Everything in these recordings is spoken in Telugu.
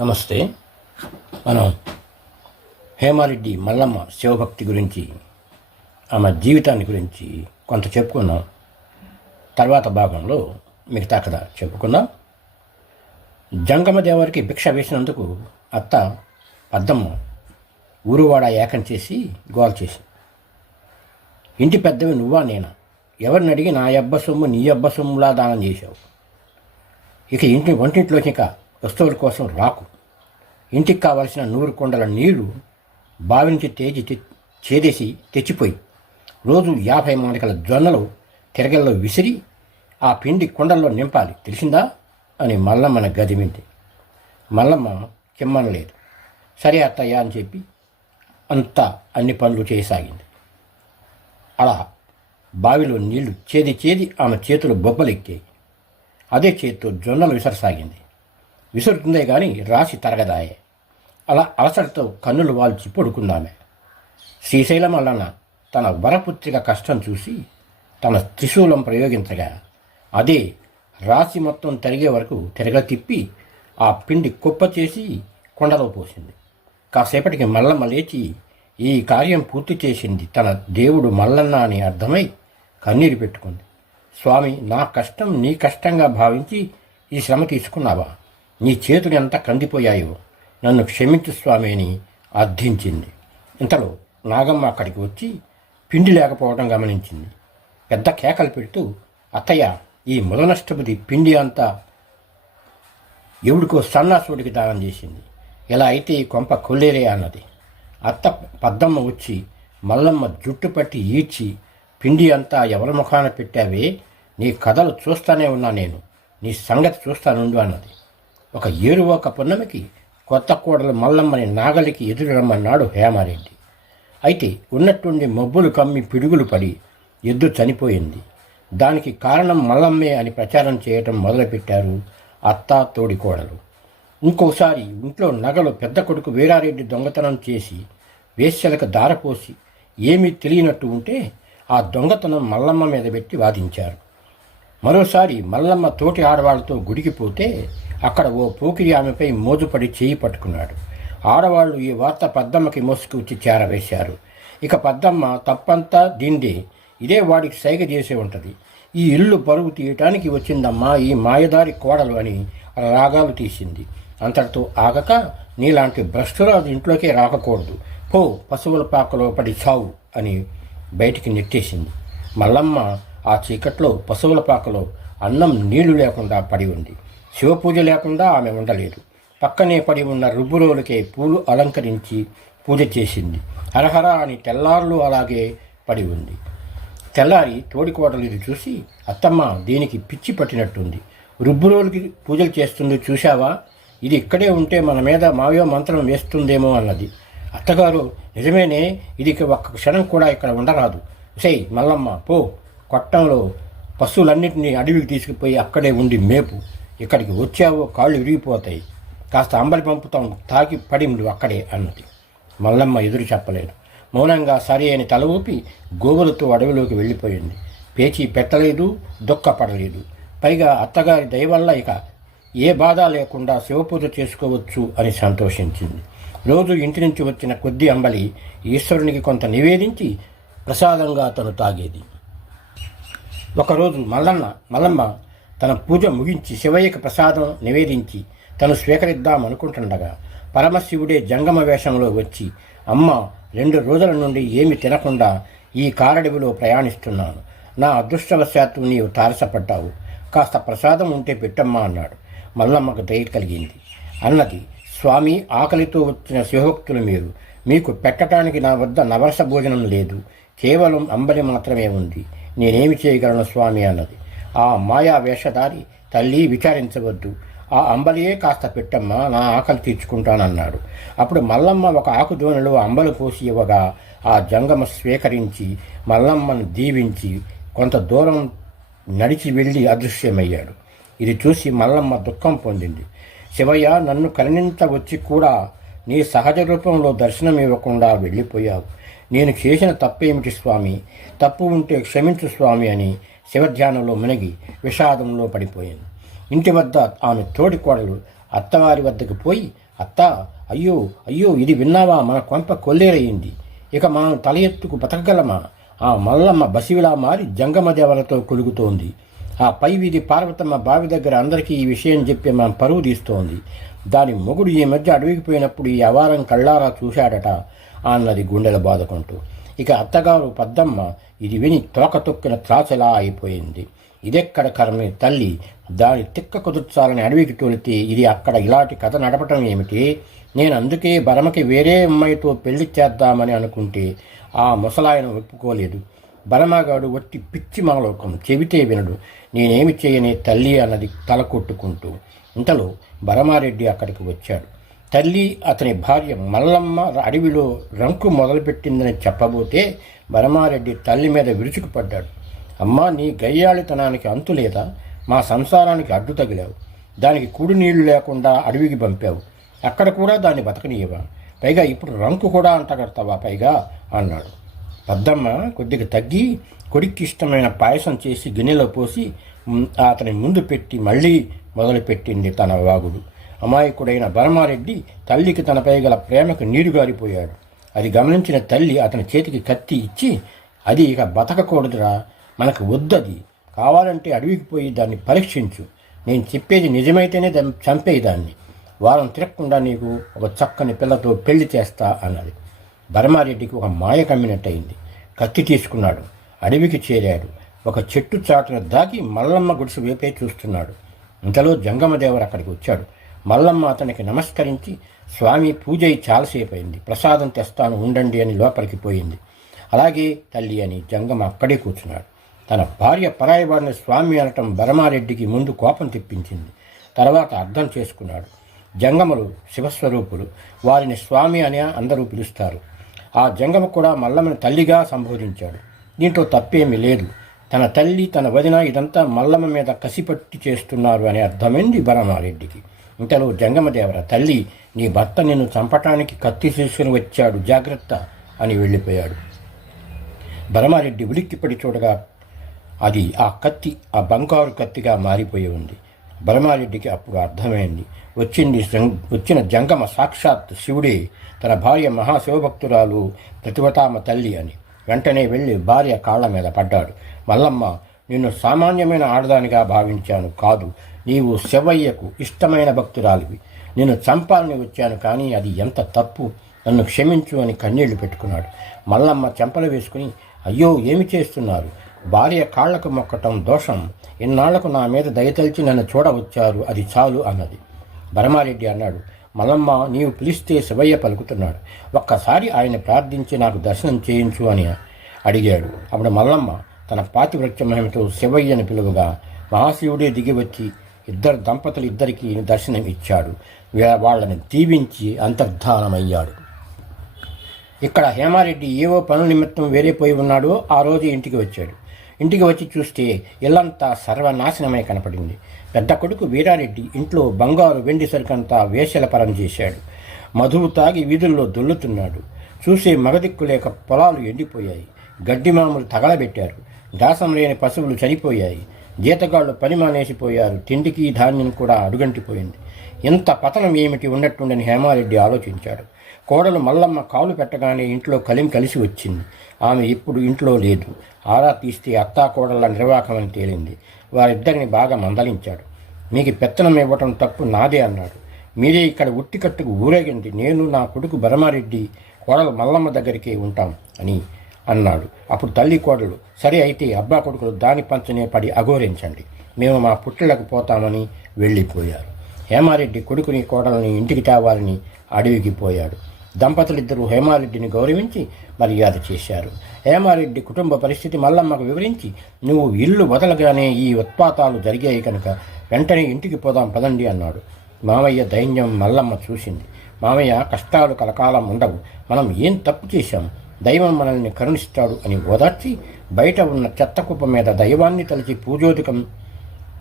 నమస్తే. మనం హేమారెడ్డి మల్లమ్మ శివభక్తి గురించి ఆమె జీవితాన్ని గురించి కొంత చెప్పుకున్నాం. తర్వాత భాగంలో మిగతా కథ చెప్పుకుందాం జంగమదేవరికి భిక్ష వేసినందుకు అత్త పద్దమ్మ ఊరువాడ ఏకం చేసి గోల్ చేసి ఇంటి పెద్దవి నువ్వా నేనా? ఎవరిని అడిగి నా అబ్బ సొమ్ము నీ అబ్బ సొమ్ములా దానం చేశావు? ఇక ఇంటి వంటింట్లోకి ఇక వస్తువుల కోసం రాకు. ఇంటికి కావలసిన నూరు కొండల నీళ్ళు బావి నుంచి తేజి చేదేసి తెచ్చిపోయి రోజు యాభై మానికల జొన్నలు తిరగల్లో విసిరి ఆ పిండి కొండల్లో నింపాలి. తెలిసిందా? అని మల్లమ్మన గదిమింది మల్లమ్మ కిమ్మనలేదు. సరే అత్తయ్య అని చెప్పి అంతా అన్ని పనులు చేయసాగింది. అలా బావిలో నీళ్ళు చేది చేది ఆమె చేతులు బొబ్బలెక్కాయి. అదే చేతితో జొన్నలు విసరసాగింది. విసురుతుందే గాని రాసి తరగదాయే. అలా అలసటతో కన్నులు వాల్చి పడుకుందామె. శ్రీశైలం అల్లన్న తన వరపుత్రిక కష్టం చూసి తన త్రిశూలం ప్రయోగించగా అదే రాశి మొత్తం తరిగే వరకు తిరగ తిప్పి ఆ పిండి కుప్ప చేసి కొండలో పోసింది. కాసేపటికి మల్లమ్మ లేచి ఈ కార్యం పూర్తి చేసింది తన దేవుడు మల్లన్న అని అర్థమై కన్నీరు పెట్టుకుంది. స్వామి నా కష్టం నీ కష్టంగా భావించి ఈ శ్రమ తీసుకున్నావా? నీ చేతులు ఎంత కందిపోయాయో నన్ను క్షమించు స్వామి అని అర్థించింది. ఇంతలో నాగమ్మ అక్కడికి వచ్చి పిండి లేకపోవడం గమనించింది. పెద్ద కేకలు పెడుతూ అత్తయ్య ఈ ముదనష్టపతి పిండి అంతా ఎవడికో సన్నాసుడికి దానం చేసింది. ఇలా అయితే ఈ కొంప కొల్లేరే అన్నది. అత్త పద్దమ్మ వచ్చి మల్లమ్మ జుట్టు పట్టి ఈడ్చి పిండి అంతా ఎవరి ముఖాన పెట్టావే? నీ కథలు చూస్తానే ఉన్నా నేను. నీ సంగతి చూస్తానుండు అన్నది. ఒక ఏరువాక పున్నమికి కొత్త కోడలు మల్లమ్మని నాగలికి ఎదురు రమ్మన్నాడు హేమారెడ్డి. అయితే ఉన్నట్టుండి మబ్బులు కమ్మి పిడుగులు పడి ఎద్దు చనిపోయింది. దానికి కారణం మల్లమ్మే అని ప్రచారం చేయటం మొదలుపెట్టారు అత్త తోడికోడలు ఇంకోసారి ఇంట్లో నగలు పెద్ద కొడుకు వీరారెడ్డి దొంగతనం చేసి వేశ్యలకు దారపోసి ఏమీ తెలియనట్టు ఉంటే ఆ దొంగతనం మల్లమ్మ మీద పెట్టి వాదించారు. మరోసారి మల్లమ్మ తోటి ఆడవాళ్ళతో గుడికి పోతే అక్కడ ఓ పోకిరి ఆమెపై మోజుపడి చేయి పట్టుకున్నాడు. ఆడవాళ్ళు ఈ వార్త పద్దమ్మకి మోసుకు వచ్చి చేరవేశారు. ఇక పద్దమ్మ తప్పంతా దిండి. ఇదే వాడికి సైగ చేసే ఉంటుంది. ఈ ఇల్లు పరుగు తీయటానికి వచ్చిందమ్మా ఈ మాయదారి కోడలు అని రాగాలు తీసింది. అంతటితో ఆగక నీలాంటి భ్రష్టురాజు ఇంట్లోకే రాకకూడదు. పో పశువుల పాకలో పడి చావు అని బయటికి నెట్టేసింది. మల్లమ్మ ఆ చీకట్లో పశువుల పాకలో అన్నం నీళ్ళు లేకుండా పడి ఉంది. శివపూజ లేకుండా ఆమె ఉండలేదు. పక్కనే పడి ఉన్న రుబ్బురోలకే పూలు అలంకరించి పూజ చేసింది. హరహర అని తెల్లారులు అలాగే పడి ఉంది. తెల్లారి తోడికోడలు ఇది చూసి అత్తమ్మ దీనికి పిచ్చి పట్టినట్టుంది. రుబ్బురోలకి పూజలు చేస్తుంది చూశావా? ఇది ఇక్కడే ఉంటే మన మీద మాయో మంత్రం వేస్తుందేమో అన్నది. అత్తగారు నిజమేనే ఇది ఒక్క క్షణం కూడా ఇక్కడ ఉండరాదు. సై మల్లమ్మ పో. కొట్టంలో పశువులన్నింటినీ అడవికి తీసుకుపోయి అక్కడే ఉండి మేపు. ఇక్కడికి వచ్చావో కాళ్ళు విరిగిపోతాయి. కాస్త అంబలి పంపుతాం తాకి పడి అక్కడే అన్నది. మల్లమ్మ ఎదురు చెప్పలేదు. మౌనంగా సరే అని తల ఊపి గోవులతో అడవిలోకి వెళ్ళిపోయింది. పేచీ పెట్టలేదు దుఃఖపడలేదు. పైగా అత్తగారి దయ వల్ల ఇక ఏ బాధ లేకుండా శివపూజ చేసుకోవచ్చు అని సంతోషించింది. రోజు ఇంటి నుంచి వచ్చిన కొద్ది అంబలి ఈశ్వరునికి కొంత నివేదించి ప్రసాదంగా తను తాగేది. ఒకరోజు మల్లన్న మల్లమ్మ తన పూజ ముగించి శివయ్యకి ప్రసాదం నివేదించి తను స్వీకరిద్దామనుకుంటుండగా పరమశివుడే జంగమ వేషంలో వచ్చి అమ్మ రెండు రోజుల నుండి ఏమి తినకుండా ఈ కారడవిలో ప్రయాణిస్తున్నాను. నా అదృష్టవశాత్తు నీవు తారసపడ్డావు. కాస్త ప్రసాదం ఉంటే పెట్టమ్మా అన్నాడు. మల్లమ్మకు దయ కలిగింది. అన్నది స్వామి ఆకలితో వచ్చిన శివభక్తులు మీరు. మీకు పెట్టడానికి నా వద్ద నవరస భోజనం లేదు. కేవలం అంబలి మాత్రమే ఉంది. నేనేమి చేయగలను స్వామి అన్నది. ఆ మాయా వేషధారి తల్లి విచారించవద్దు. ఆ అంబలియే కాస్త పెట్టమ్మా నా ఆకలి తీర్చుకుంటానన్నాడు. అప్పుడు మల్లమ్మ ఒక ఆకు దోణిలో అంబలు పోసి ఇవ్వగా ఆ జంగమ స్వీకరించి మల్లమ్మను దీవించి కొంత దూరం నడిచి వెళ్ళి అదృశ్యమయ్యాడు. ఇది చూసి మల్లమ్మ దుఃఖం పొందింది. శివయ్య నన్ను కరుణించవచ్చి కూడా నీ సహజ రూపంలో దర్శనం ఇవ్వకుండా వెళ్ళిపోయావు. నేను చేసిన తప్పేమిటి స్వామి? తప్పు ఉంటే క్షమించు స్వామి అని శివధ్యానంలో మునిగి విషాదంలో పడిపోయింది ఇంటి వద్ద ఆమె తోడి కోడలు అత్తవారి వద్దకు పోయి అత్త అయ్యో అయ్యో ఇది విన్నావా? మన కొంప కొల్లేరయ్యింది ఇక మనం తల ఎత్తుకు బతకగలమా? ఆ మల్లమ్మ బసివిలా మారి జంగమదేవలతో కొలుగుతోంది. ఆ పై వీధి పార్వతమ్మ బావి దగ్గర అందరికీ ఈ విషయం చెప్పి మనం పరువు తీస్తోంది. దాని మొగుడు ఈ మధ్య అడవికి పోయినప్పుడు ఈ అవారం కళ్ళారా చూశాడట అన్నది గుండెల బాధకుంటూ ఇక అత్తగారు పద్దమ్మ ఇది విని తోక తొక్కిన త్రాసలా అయిపోయింది. ఇదెక్కడ కర్మే తల్లి? దాని తిక్క కుదుర్చాలని అడవికి తోలితే ఇది అక్కడ ఇలాంటి కథ నడపటం ఏమిటి? నేను అందుకే బరమకి వేరే అమ్మాయితో పెళ్ళి చేద్దామని అనుకుంటే ఆ ముసలాయన ఒప్పుకోలేదు. భరమగాడు వట్టి పిచ్చి మాలోకం చెబితే వినడు. నేనేమి చేయని తల్లి అన్నది తల కొట్టుకుంటూ ఇంతలో బరమారెడ్డి అక్కడికి వచ్చాడు. తల్లి అతని భార్య మల్లమ్మ అడవిలో రంకు మొదలుపెట్టిందని చెప్పబోతే వరమారెడ్డి తల్లి మీద విరుచుకుపడ్డాడు. అమ్మా నీ గయ్యాళితనానికి అంతు లేదా? మా సంసారానికి అడ్డు తగిలావు. దానికి కూడి నీళ్ళు లేకుండా అడవికి పంపావు. అక్కడ కూడా దాన్ని బతకనీయవా? పైగా ఇప్పుడు రంకు కూడా అంటగడతావా పైగా? అన్నాడు. పెద్దమ్మ కొద్దిగా తగ్గి కొడుక్కి ఇష్టమైన పాయసం చేసి గిన్నెలో పోసి అతని ముందు పెట్టి మళ్ళీ మొదలుపెట్టింది తన వాగుడు. అమాయకుడైన బలమారెడ్డి తల్లికి తనపై గల ప్రేమకు నీరు గారిపోయాడు అది గమనించిన తల్లి అతని చేతికి కత్తి ఇచ్చి అది ఇక బతకకూడదురా మనకు వద్దది. కావాలంటే అడవికి పోయి దాన్ని పరీక్షించు. నేను చెప్పేది నిజమైతేనే దాన్ని. చంపేదాన్ని వారం తిరగకుండా నీకు ఒక చక్కని పిల్లతో పెళ్ళి చేస్తా అన్నది. బరమారెడ్డికి ఒక మాయ కమ్మినట్టయింది. కత్తి తీసుకున్నాడు. అడవికి చేరాడు. ఒక చెట్టు చాటున దాగి మల్లమ్మ గుడిసె వేపే చూస్తున్నాడు. ఇంతలో జంగమదేవరు అక్కడికి వచ్చాడు. మల్లమ్మ అతనికి నమస్కరించి స్వామి పూజ చాలాసేపు అయింది ప్రసాదం తెస్తాను ఉండండి అని లోపలికి పోయింది. అలాగే తల్లి అని జంగమ అక్కడే కూర్చున్నాడు. తన భార్య పరాయవాడిని స్వామి అనటం బరమారెడ్డికి ముందు కోపం తెప్పించింది. తర్వాత అర్థం చేసుకున్నాడు. జంగములు శివస్వరూపులు. వారిని స్వామి అని అందరూ పిలుస్తారు. ఆ జంగమ కూడా మల్లమ్మని తల్లిగా సంబోధించాడు. దీంట్లో తప్పేమీ లేదు. తన తల్లి తన వదిన ఇదంతా మల్లమ్మ మీద కసిపట్టి చేస్తున్నారు అని అర్థమైంది బరమారెడ్డికి. ఇంతలో జంగమదేవర తల్లి నీ భర్త నిన్ను చంపటానికి కత్తి తీసుకుని వచ్చాడు జాగ్రత్త అని వెళ్ళిపోయాడు. భరమారెడ్డి ఉలిక్కిపడి చూడగా అది ఆ కత్తి ఆ బంగారు కత్తిగా మారిపోయి ఉంది భరమారెడ్డికి అప్పుడు అర్థమైంది. వచ్చింది వచ్చిన జంగమ సాక్షాత్ శివుడే తన భార్య మహాశివభక్తురాలు ప్రతివతామ తల్లి అని. వెంటనే వెళ్ళి భార్య కాళ్ళ మీద పడ్డాడు. మల్లమ్మ నిన్ను సామాన్యమైన ఆడదానిగా భావించాను కాదు. నీవు శివయ్యకు ఇష్టమైన భక్తురాలివి. నేను చంపాలని వచ్చాను కానీ అది ఎంత తప్పు? నన్ను క్షమించు అని కన్నీళ్ళు పెట్టుకున్నాడు. మల్లమ్మ చెంపలు వేసుకుని అయ్యో ఏమి చేస్తున్నారు? భార్య కాళ్ళకు మొక్కటం దోషం. ఇన్నాళ్ళకు నా మీద దయతలిచి నన్ను చూడవచ్చారు. అది చాలు అన్నది. భరమారెడ్డి అన్నాడు. మల్లమ్మ నీవు పిలిస్తే శివయ్య పలుకుతున్నాడు. ఒక్కసారి ఆయన ప్రార్థించి నాకు దర్శనం చేయించు అని అడిగాడు. అప్పుడు మల్లమ్మ తన పాతివృత్య మహిమతో శివయ్యని పిలువగా మహాశివుడే దిగి వచ్చి ఇద్దరు దంపతులు ఇద్దరికి దర్శనం ఇచ్చాడు వాళ్ళని దీవించి అంతర్ధానమయ్యాడు. ఇక్కడ హేమారెడ్డి ఏవో పనుల నిమిత్తం వేరే పోయి ఉన్నాడో ఆ రోజు ఇంటికి వచ్చాడు. ఇంటికి వచ్చి చూస్తే ఇల్లంతా సర్వనాశనమై కనపడింది. పెద్ద కొడుకు వీరారెడ్డి ఇంట్లో బంగారు వెండి సరుకంతా వేషల పరం చేశాడు. మధువు తాగి వీధుల్లో దొల్లుతున్నాడు. చూసే మగదిక్కు లేక పొలాలు ఎండిపోయాయి. గడ్డి మామూలు తగలబెట్టారు. దాసం లేని పశువులు చనిపోయాయి. జీతగాళ్ళు పని మానేసిపోయారు. తిండికి ధాన్యం కూడా అడుగంటిపోయింది. ఇంత పతనం ఏమిటి ఉన్నట్టుండని హేమారెడ్డి ఆలోచించాడు. కోడలు మల్లమ్మ కాలు పెట్టగానే ఇంట్లో కలిం కలిసి వచ్చింది. ఆమె ఇప్పుడు ఇంట్లో లేదు. ఆరా తీస్తే అత్తా కోడళ్ళ నిర్వాహమని తేలింది. వారిద్దరిని బాగా మందలించాడు. మీకు పెత్తనం ఇవ్వటం తప్పు నాదే అన్నాడు. మీరే ఇక్కడ ఉట్టికట్టుకు ఊరేగింది. నేను నా కొడుకు బరమారెడ్డి కోడలు మల్లమ్మ దగ్గరికి ఉంటాం అని అన్నాడు. అప్పుడు తల్లి కోడలు సరే అయితే అబ్బా కొడుకులు దాని పంచనే పడి అఘోరించండి. మేము మా పుట్టలకు పోతామని వెళ్ళిపోయారు. హేమారెడ్డి కొడుకుని కోడలని ఇంటికి తేవాలని అడవికి పోయాడు. దంపతులిద్దరూ హేమారెడ్డిని గౌరవించి మర్యాద చేశారు. హేమారెడ్డి కుటుంబ పరిస్థితి మల్లమ్మకు వివరించి నువ్వు ఇల్లు వదలగానే ఈ ఉత్పాతాలు జరిగాయి కనుక వెంటనే ఇంటికి పోదాం పదండి అన్నాడు. మామయ్య దైన్యం మల్లమ్మ చూసింది. మామయ్య కష్టాలు కలకాలం ఉండవు. మనం ఏం తప్పు చేశాము? దైవం మనల్ని కరుణిస్తాడు అని ఓదార్చి బయట ఉన్న చెత్త కుప్ప మీద దైవాన్ని తలచి పూజోదికం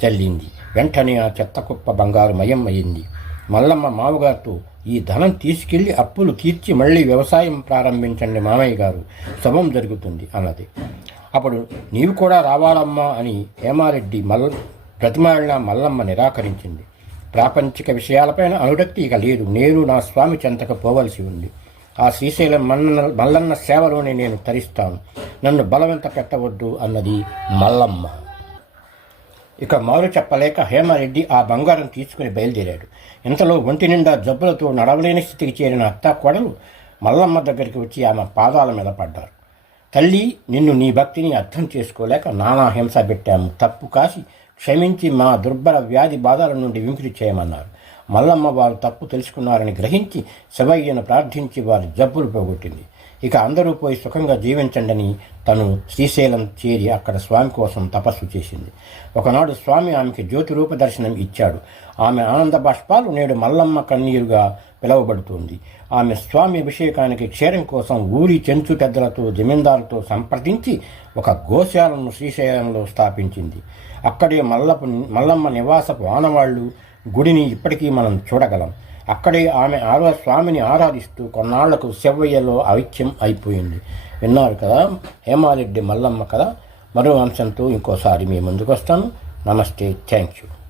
చల్లింది. వెంటనే ఆ చెత్త కుప్ప బంగారు మయం అయింది. మల్లమ్మ మామగారితో ఈ ధనం తీసుకెళ్ళి అప్పులు తీర్చి మళ్ళీ వ్యవసాయం ప్రారంభించండి మామయ్య గారు. శుభం జరుగుతుంది అన్నది. అప్పుడు నీవు కూడా రావాలమ్మా అని హేమారెడ్డి మల్ ప్రతిమాళ్ళ మల్లమ్మ నిరాకరించింది. ప్రాపంచిక విషయాలపైన అనురక్తి ఇక లేదు. నేను నా స్వామి చెంతకు పోవలసి ఉంది. ఆ శ్రీశైలం మల్లన్న మల్లన్న సేవలోనే నేను తరిస్తాను. నన్ను బలవంత పెట్టవద్దు అన్నది మల్లమ్మ. ఇక మారు చెప్పలేక హేమారెడ్డి ఆ బంగారం తీసుకుని బయలుదేరాడు. ఇంతలో ఒంటి నిండా జబ్బులతో నడవలేని స్థితికి చేరిన అత్త కోడలు మల్లమ్మ దగ్గరికి వచ్చి ఆమె పాదాల మీద పడ్డారు. తల్లి నిన్ను నీ భక్తిని అర్థం చేసుకోలేక నానా హింస పెట్టాము. తప్పు కాసి క్షమించి మా దుర్బల వ్యాధి బాధల నుండి విముక్తి చేయమన్నారు. మల్లమ్మ వారు తప్పు తెలుసుకున్నారని గ్రహించి శివయ్యను ప్రార్థించి వారి జబ్బులు పోగొట్టింది. ఇక అందరూ పోయి సుఖంగా జీవించండని తను శ్రీశైలం చేరి అక్కడ స్వామి కోసం తపస్సు చేసింది. ఒకనాడు స్వామి ఆమెకి జ్యోతి రూప దర్శనం ఇచ్చాడు. ఆమె ఆనంద బాష్పాలు నేడు మల్లమ్మ కన్నీరుగా పిలువబడుతుంది. ఆమె స్వామి అభిషేకానికి క్షీరం కోసం ఊరి చెంచు పెద్దలతో జమీందారులతో సంప్రదించి ఒక గోశాలను శ్రీశైలంలో స్థాపించింది. అక్కడే మల్లపు మల్లమ్మ నివాసపు ఆనవాళ్ళు గుడిని ఇప్పటికీ మనం చూడగలం. అక్కడే ఆమె ఆరో స్వామిని ఆరాధిస్తూ కొన్నాళ్ళకు శివయ్యలో ఐక్యం అయిపోయింది. విన్నారు కదా హేమారెడ్డి మల్లమ్మ కదా? మరో అంశంతో ఇంకోసారి మీ ముందుకు వస్తాను నమస్తే. Thank you.